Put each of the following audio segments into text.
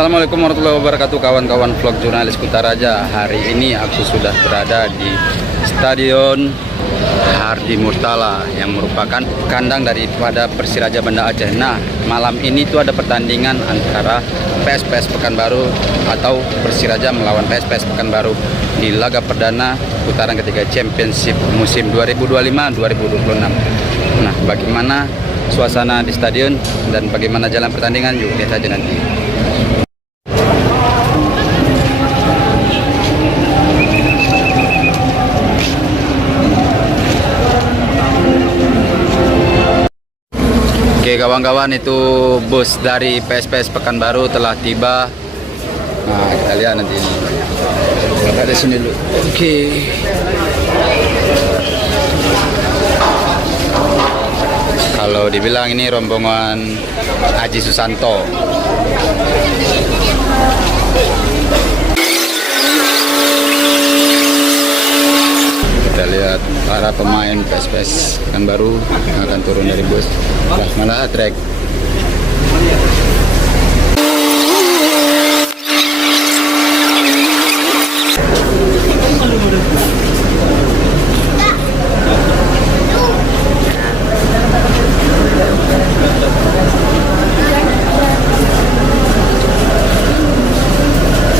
Assalamualaikum warahmatullahi wabarakatuh, kawan-kawan vlog jurnalis Kutaraja. Hari ini aku sudah berada di Stadion Hardi Murtala yang merupakan kandang daripada Persiraja Banda Aceh. Nah, malam ini tuh ada pertandingan antara PSPS Pekanbaru atau Persiraja melawan PSPS Pekanbaru di laga perdana putaran ketiga Championship musim 2025-2026. Nah, bagaimana suasana di stadion dan bagaimana jalan pertandingan, yuk lihat saja nanti. Oke kawan-kawan, itu bus dari PSPS Pekanbaru telah tiba. Nah, kita lihat nanti ini. Kita di sini dulu. Oke. Kalau dibilang ini rombongan Haji Susanto. Kita lihat para pemain PSPS Pekanbaru yang akan turun dari bus. Lah, malah trek.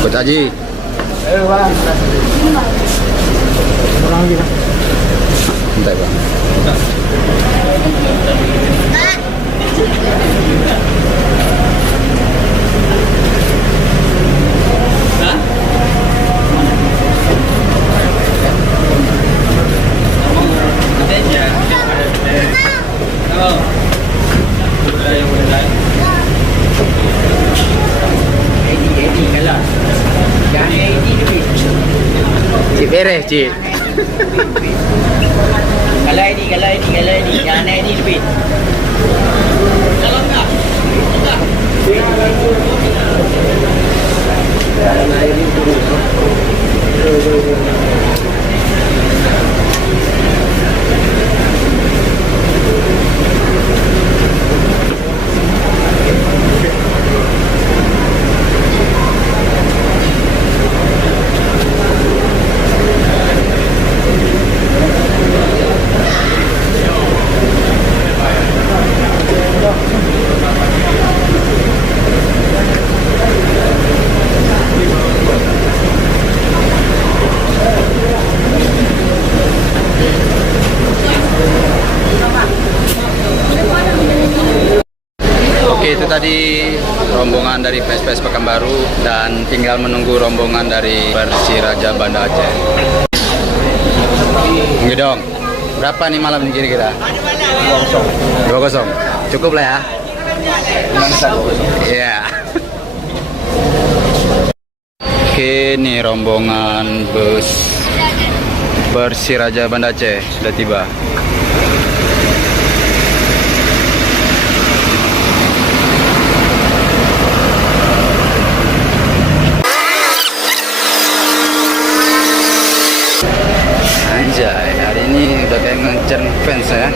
Coach Haji. Bentar, Bang. Cik beres, Cik. Kalau ini, jangan ini lebih. Kalau enggak. Oke, itu tadi rombongan dari PSPS Pekanbaru dan tinggal menunggu rombongan dari Persiraja Banda Aceh. Oke dong, berapa nih malam ini kira-kira? 2-0. Cukup lah ya? Iya. Oke, nih rombongan bus Persiraja Banda Aceh sudah tiba. Anjay, hari ini udah kayak ngejar fans ya.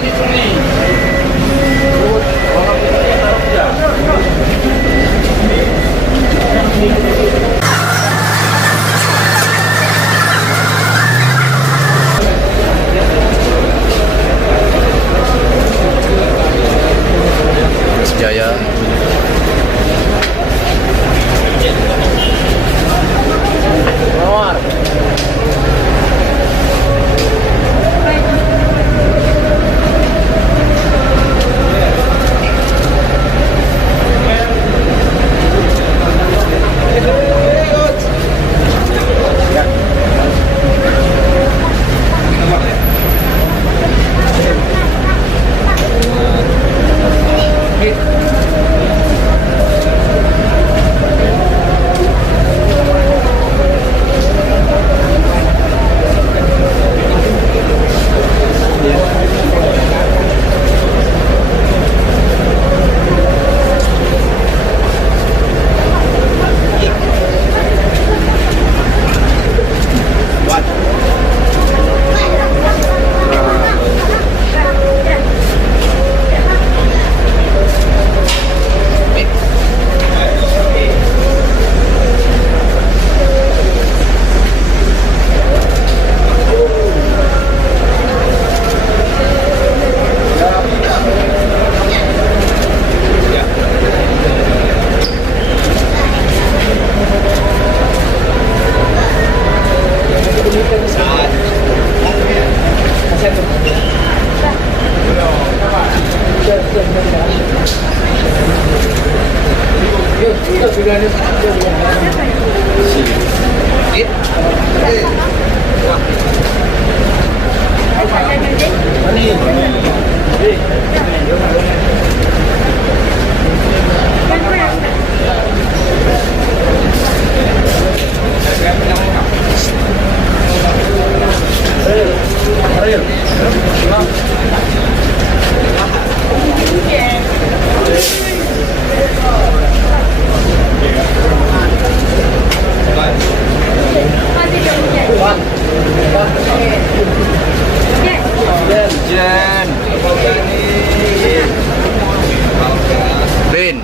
Ben.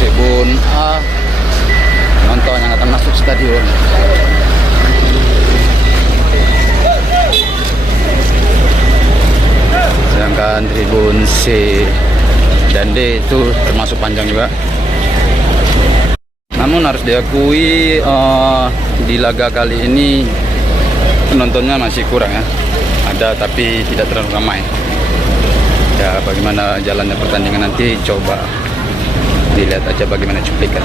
Tribun A, nonton yang akan masuk stadion. Sedangkan tribun C dan D itu termasuk panjang juga. Namun harus diakui di laga kali ini penontonnya masih kurang ya. Ada tapi tidak terlalu ramai. Ya bagaimana jalannya pertandingan nanti coba dilihat aja bagaimana cuplikan.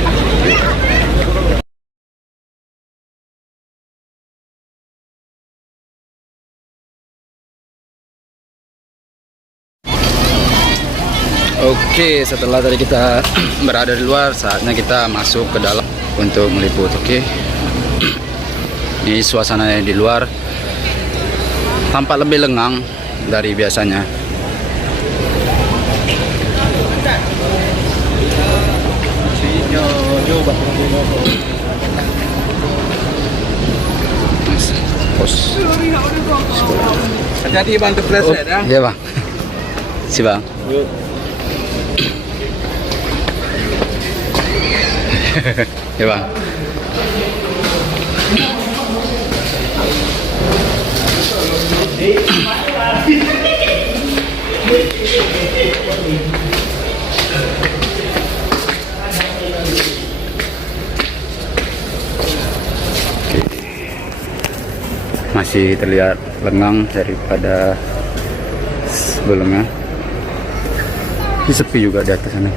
Oke, setelah tadi kita berada di luar, saatnya kita masuk ke dalam untuk meliput. Oke, ini suasananya di luar tampak lebih lengang dari biasanya. Pos. Hati-hati bantu flashlight ya. Iya bang. Si bang. Ya bang. Masih terlihat lengang daripada sebelumnya. Ini sepi juga di atas sana.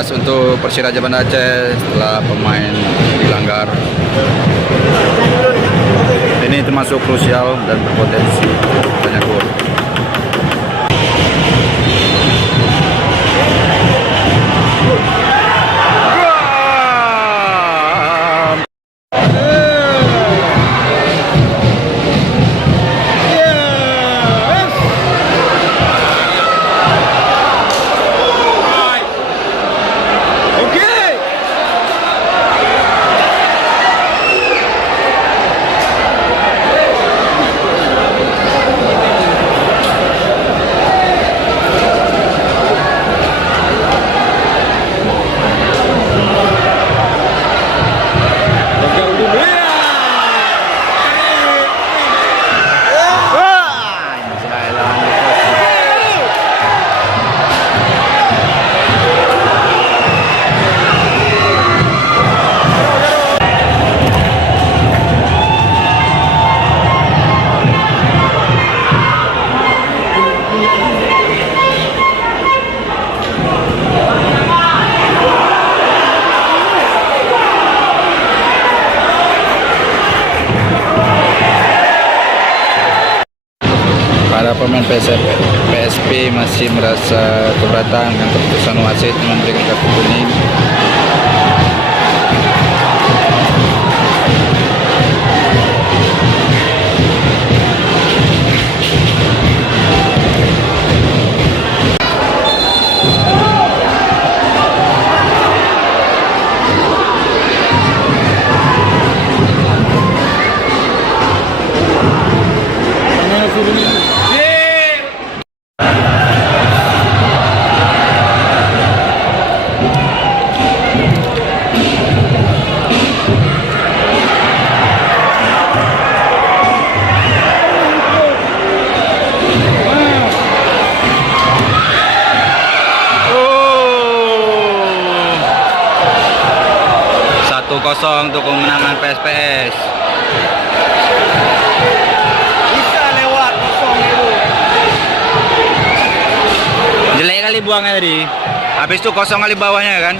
imbas untuk Persiraja Banda Aceh setelah pemain dilanggar. Ini termasuk krusial dan berpotensi banyak gol. Para pemain PSP masih merasa keberatan dengan keputusan wasit memberikan kartu kuning. Kosong untuk kemenangan PSPS. Bisa lewat kosong itu. Jelek kali buangnya tadi. Habis itu kosong kali bawahnya kan.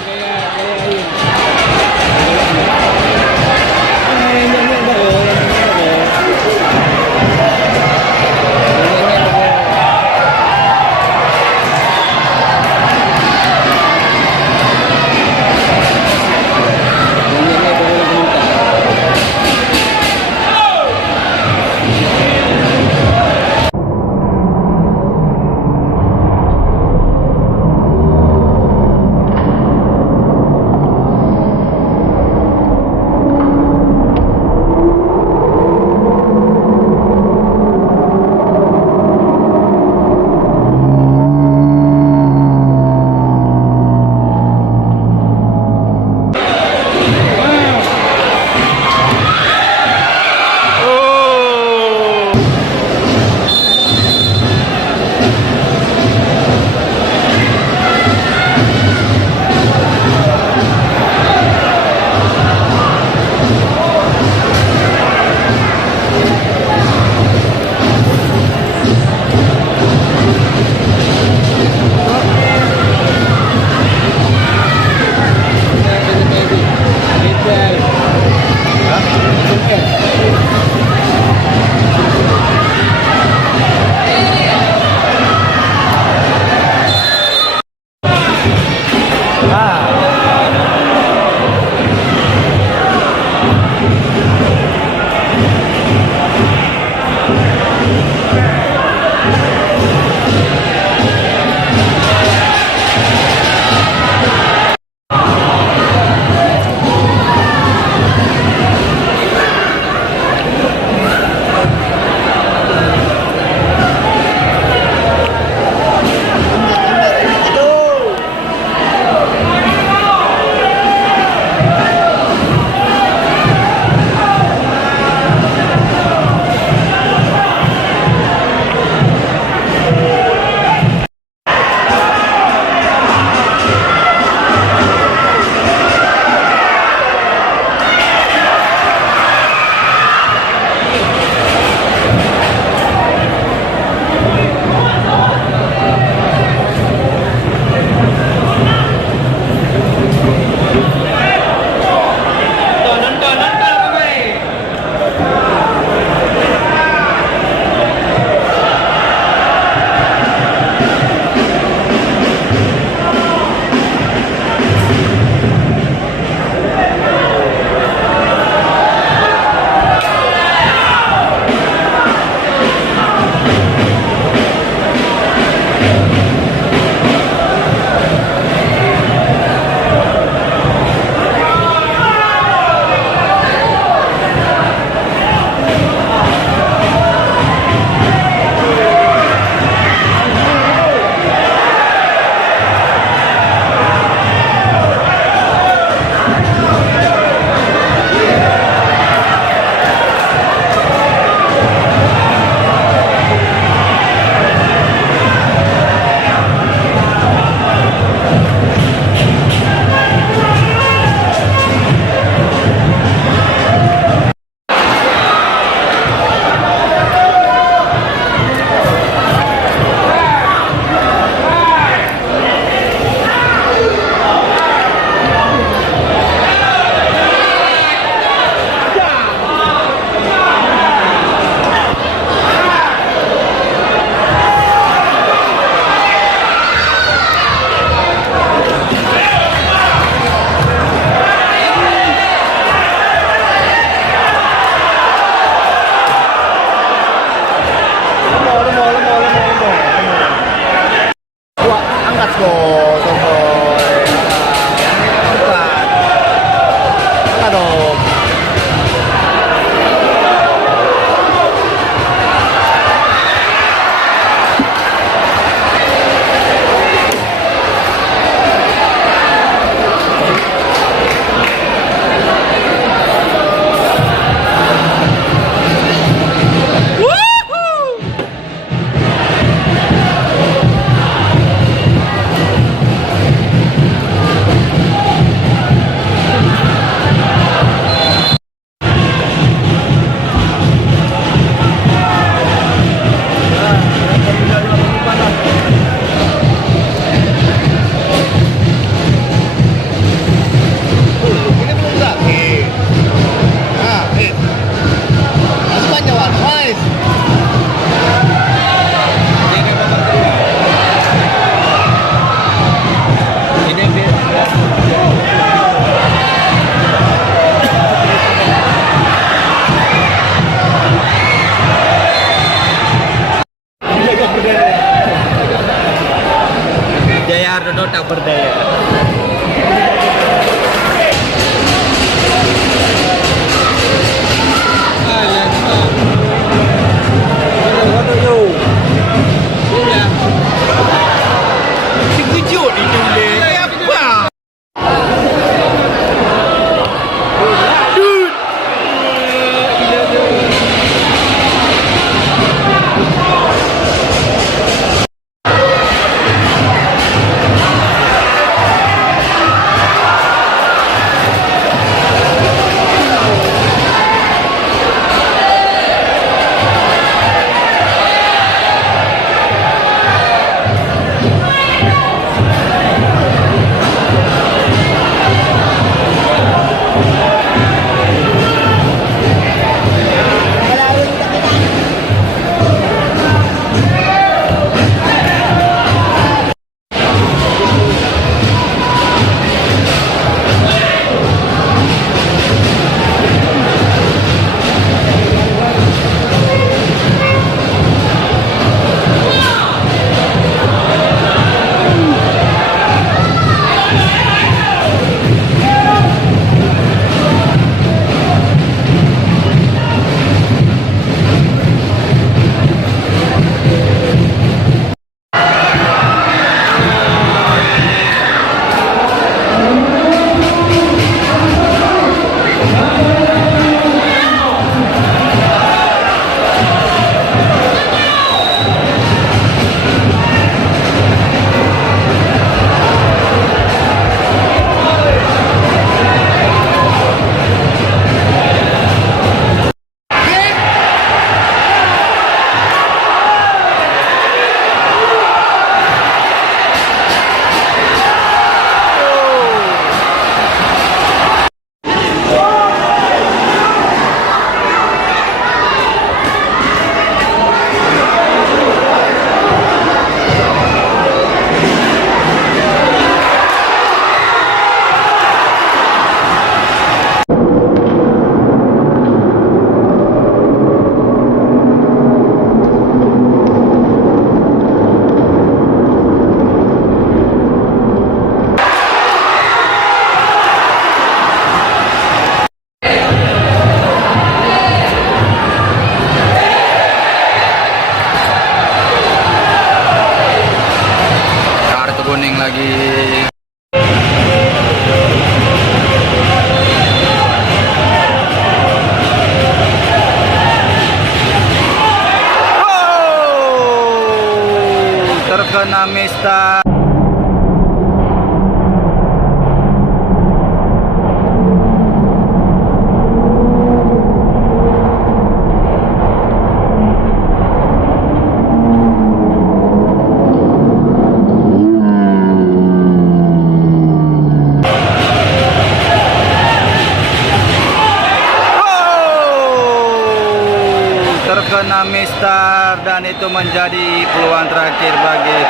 ke-6 Mister, dan itu menjadi peluang terakhir bagi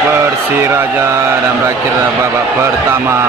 Persiraja dan berakhir babak pertama.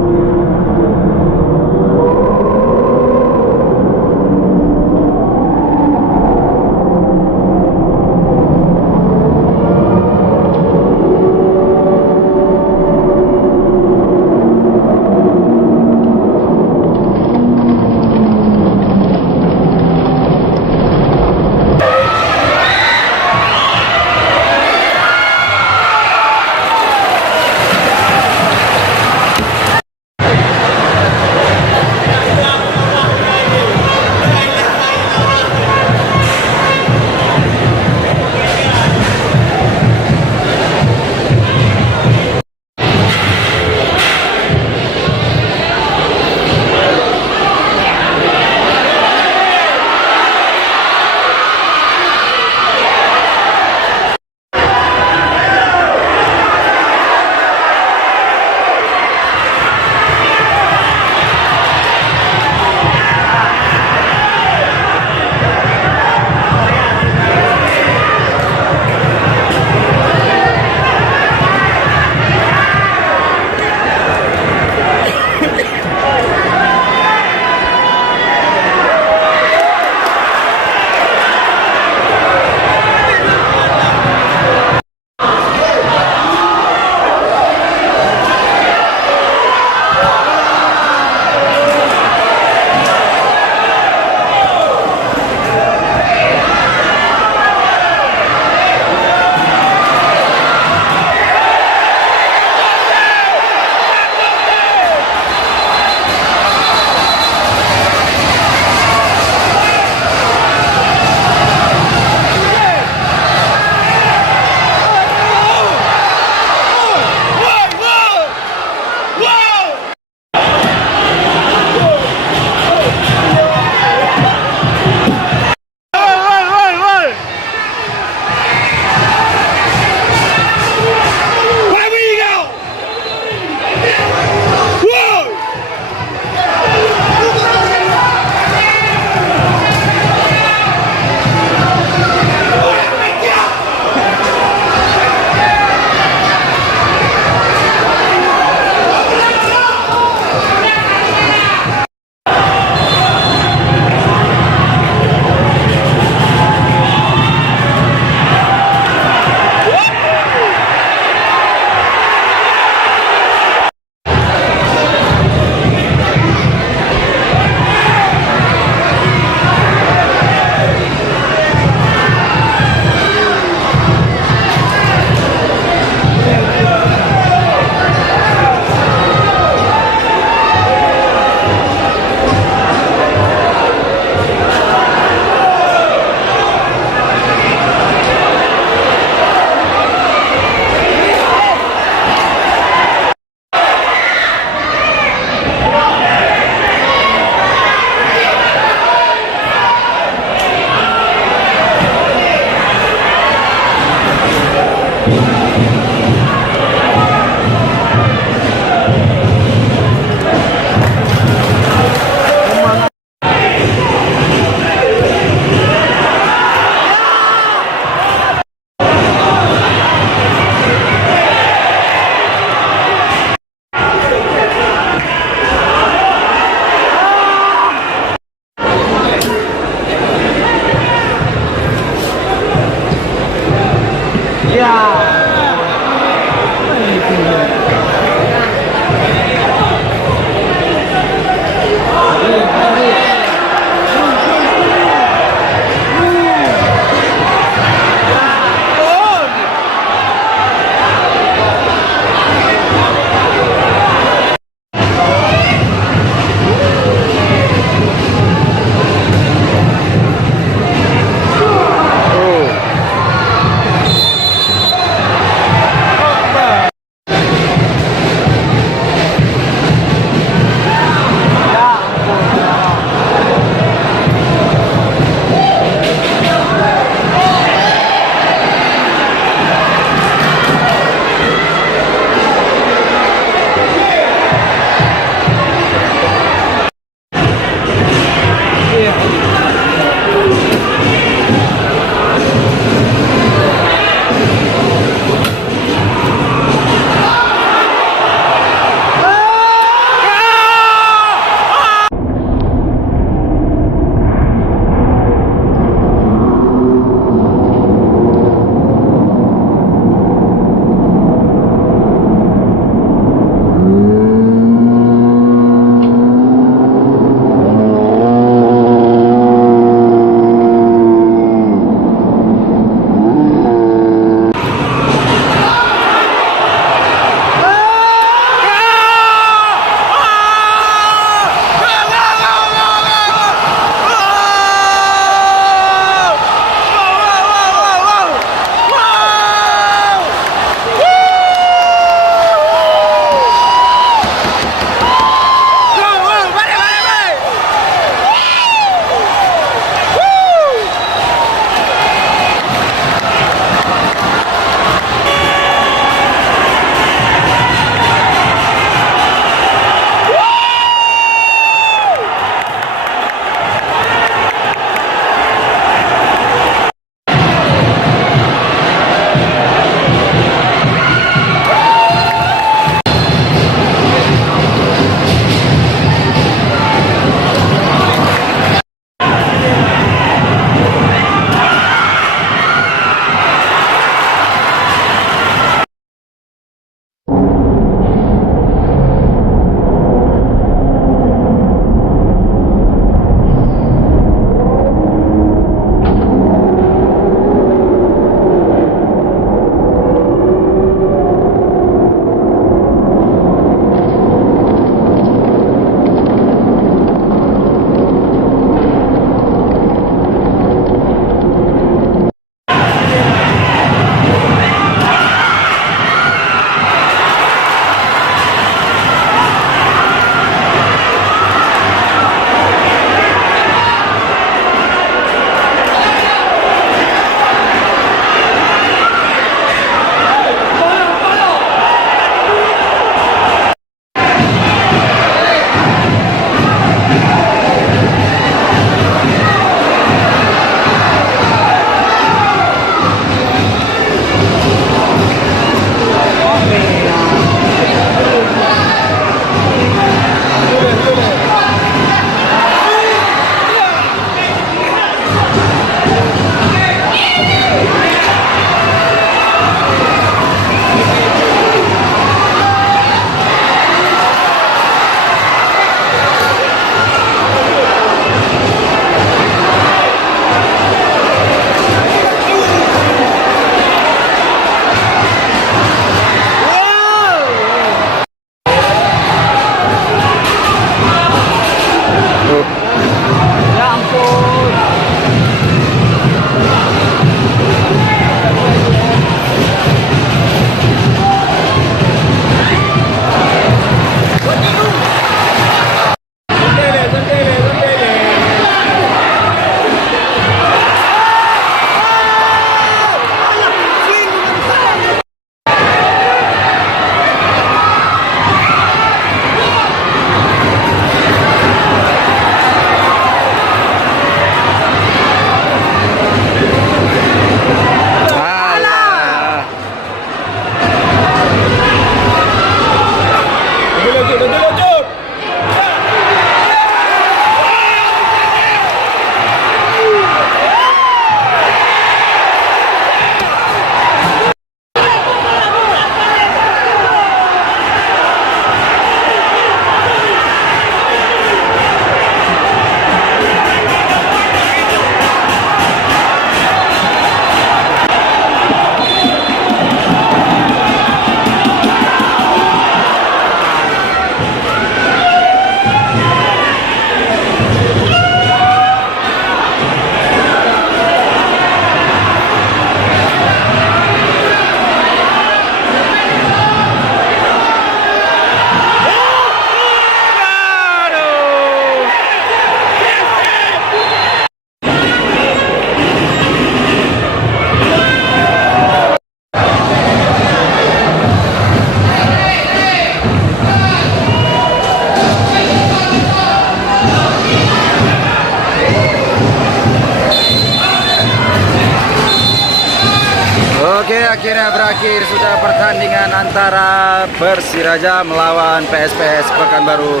Oke, akhirnya berakhir sudah pertandingan antara Persiraja melawan PSPS Pekanbaru.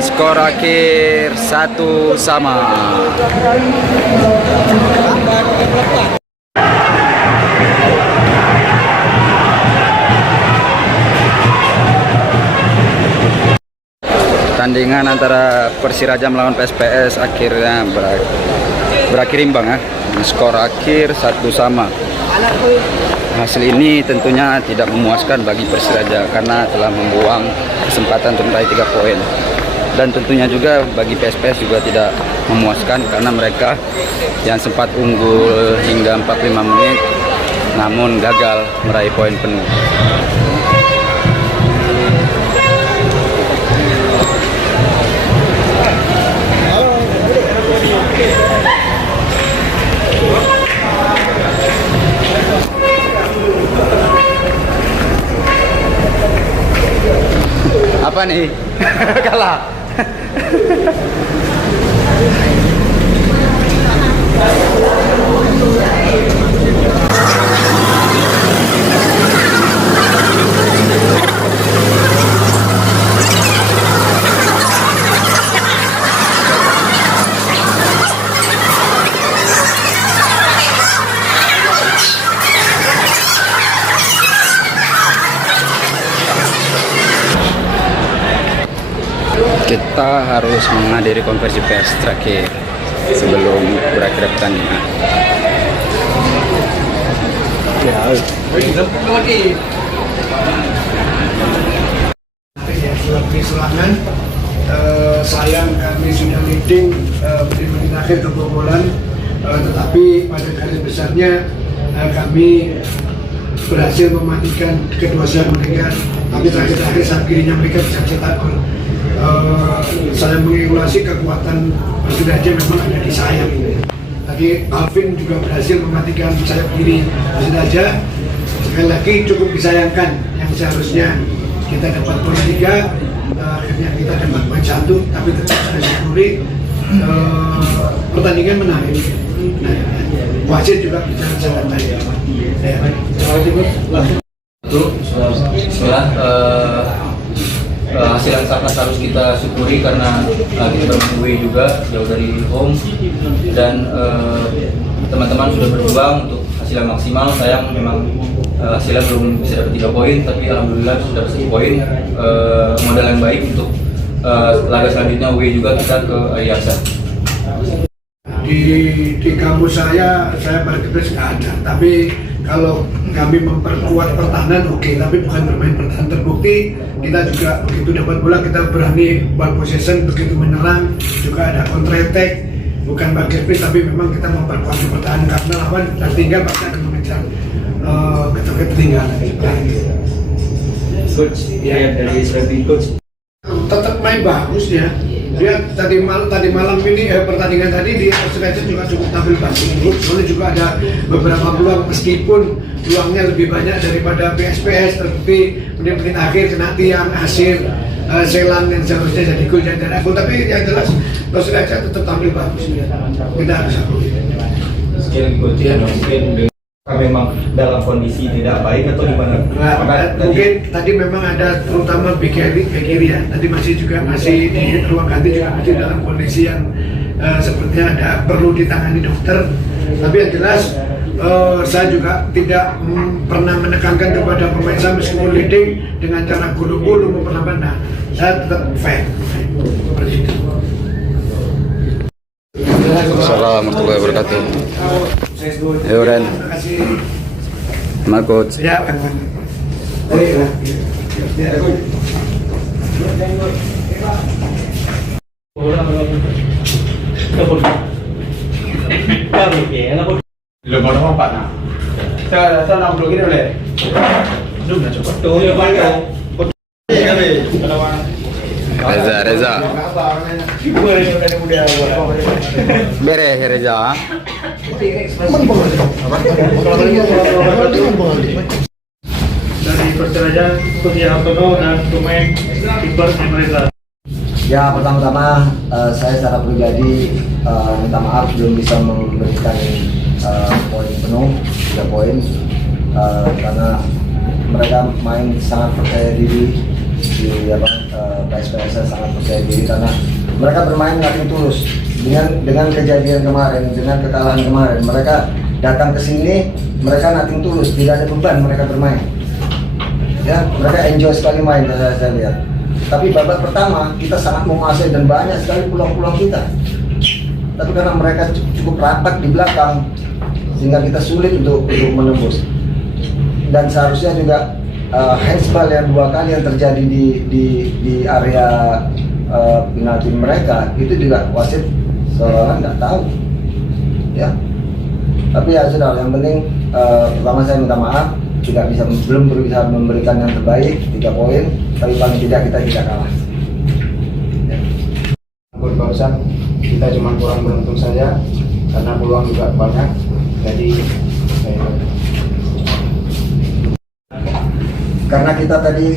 Skor akhir 1-1. Pertandingan antara Persiraja melawan PSPS akhirnya berakhir imbang ya. Skor akhir 1-1. Hasil ini tentunya tidak memuaskan bagi Persiraja karena telah membuang kesempatan untuk meraih 3 poin. Dan tentunya juga bagi PSPS juga tidak memuaskan karena mereka yang sempat unggul hingga 45 menit namun gagal meraih poin penuh. Apa nih? Kalah. Kita harus menghadiri konversi pers terakhir sebelum berakhir pertandingan. Serangan, sayang kami sudah leading menit akhir kebobolan, tetapi pada garis besarnya kami berhasil mematikan kedua serang mereka. Tapi terakhir saat kirinya mereka bisa cetak gol. Saya mengevaluasi kekuatan Persiraja memang ada di sayap. Tadi Alvin juga berhasil mematikan sayap kiri Persiraja. Sekali lagi cukup disayangkan yang seharusnya kita dapat poin 3, akhirnya kita dapat poin 1, tapi tetap saya syukuri pertandingan menarik. Nah, wasit juga bicara sangat baik. Setelah hasil yang sangat harus kita syukuri karena kita bermain away juga jauh dari home dan teman-teman sudah berjuang untuk hasil yang maksimal. Sayang memang hasilnya belum bisa dapat 3 poin, tapi alhamdulillah sudah dapat 1 poin, modal yang baik untuk laga selanjutnya away juga kita ke Ayasa. Di kampus saya parkir nggak ada, tapi kalau kami memperkuat pertahanan oke, tapi bukan bermain pertahanan. Terbukti kita juga begitu dapat bola kita berani ball possession, begitu menyerang juga ada counter attack, bukan bagian pitch, tapi memang kita memperkuat pertahanan karena lawan tertinggal pasti akan mengejar ketertinggalan. Coach, ya dari strategi coach Tetap main bagus ya. Dia tadi malam ini pertandingan tadi dia Persiraja juga cukup tampil bagus. Soalnya juga ada beberapa peluang meskipun peluangnya lebih banyak daripada PSPS, terbukti menit-menit akhir kena tiang Asir, Selang yang seharusnya jadi gol jadi gol, tapi yang jelas Persiraja tetap tampil bagus. Kita harus akui. sekali coach ya, mungkin memang dalam kondisi tidak baik atau di mana? Mungkin tadi memang ada terutama Bekiri ya. Tadi masih di ruang ganti juga masih dalam kondisi yang sepertinya ada perlu ditangani dokter. Tapi yang jelas saya juga tidak pernah menekankan kepada pemain saya meskipun leading dengan cara gulu-gulu memperlambat. Nah, saya tetap fair. Assalamualaikum warahmatullahi wabarakatuh. Ya Ren, sama coach. Ya, Reza. Beres Reza. dari Persiraja Kurnia Hartono dan pemain kiper Reza. Ya, pertama-tama saya secara pribadi minta maaf belum bisa memberikan poin penuh 3 poin. karena mereka main sangat percaya diri di PSPS sangat percaya diri karena mereka bermain nothing tulus. Dengan kejadian kemarin, dengan kekalahan kemarin, mereka datang ke sini, mereka nothing tulus, tidak ada beban mereka bermain. Ya, mereka enjoy sekali main, saya lihat. Tapi babak pertama kita sangat menguasai dan banyak sekali peluang-peluang kita. Tapi karena mereka cukup rapat di belakang, sehingga kita sulit untuk menembus. Dan seharusnya juga handsball yang 2 kali yang terjadi di area penalti mereka itu juga wasit seolah-olah nggak tahu. Ya. Tapi ya sudah, yang penting pertama saya minta maaf, belum bisa memberikan yang terbaik 3 poin, tapi paling tidak kita tidak kalah. Ya. Barusan kita cuma kurang beruntung saja karena peluang juga banyak. Jadi karena kita tadi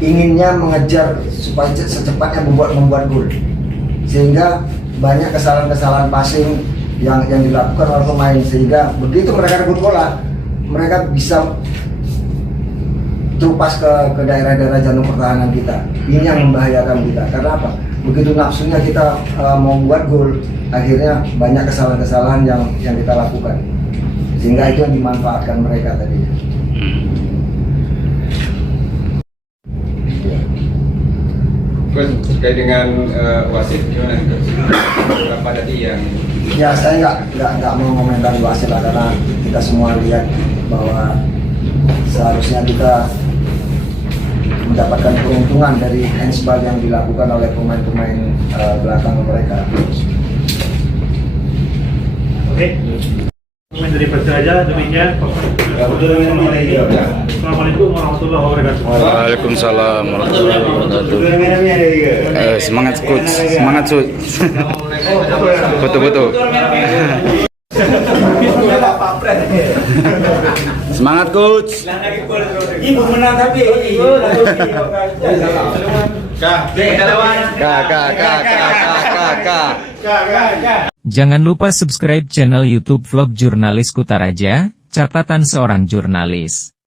inginnya mengejar supaya secepatnya membuat gol, sehingga banyak kesalahan-kesalahan passing yang dilakukan oleh pemain, sehingga begitu mereka rebut bola, mereka bisa terupas ke daerah-daerah jantung pertahanan kita. Ini yang membahayakan kita. Karena apa? Begitu nafsunya kita mau buat gol, akhirnya banyak kesalahan-kesalahan yang kita lakukan, sehingga itu yang dimanfaatkan mereka tadi. Coach, terkait dengan wasit gimana? Berapa tadi yang? Ya, saya nggak mau komentar wasit lah, karena kita semua lihat bahwa seharusnya kita mendapatkan keuntungan dari handsball yang dilakukan oleh pemain-pemain belakang mereka. Oke. Komen dari Persiraja demikian. Assalamualaikum warahmatullahi wabarakatuh. Waalaikumsalam warahmatullahi wabarakatuh. Semangat coach, semangat coach. Betul. Semangat coach. Ibu menang tapi Jangan lupa subscribe channel YouTube Vlog Jurnalis Kutaraja, catatan seorang jurnalis.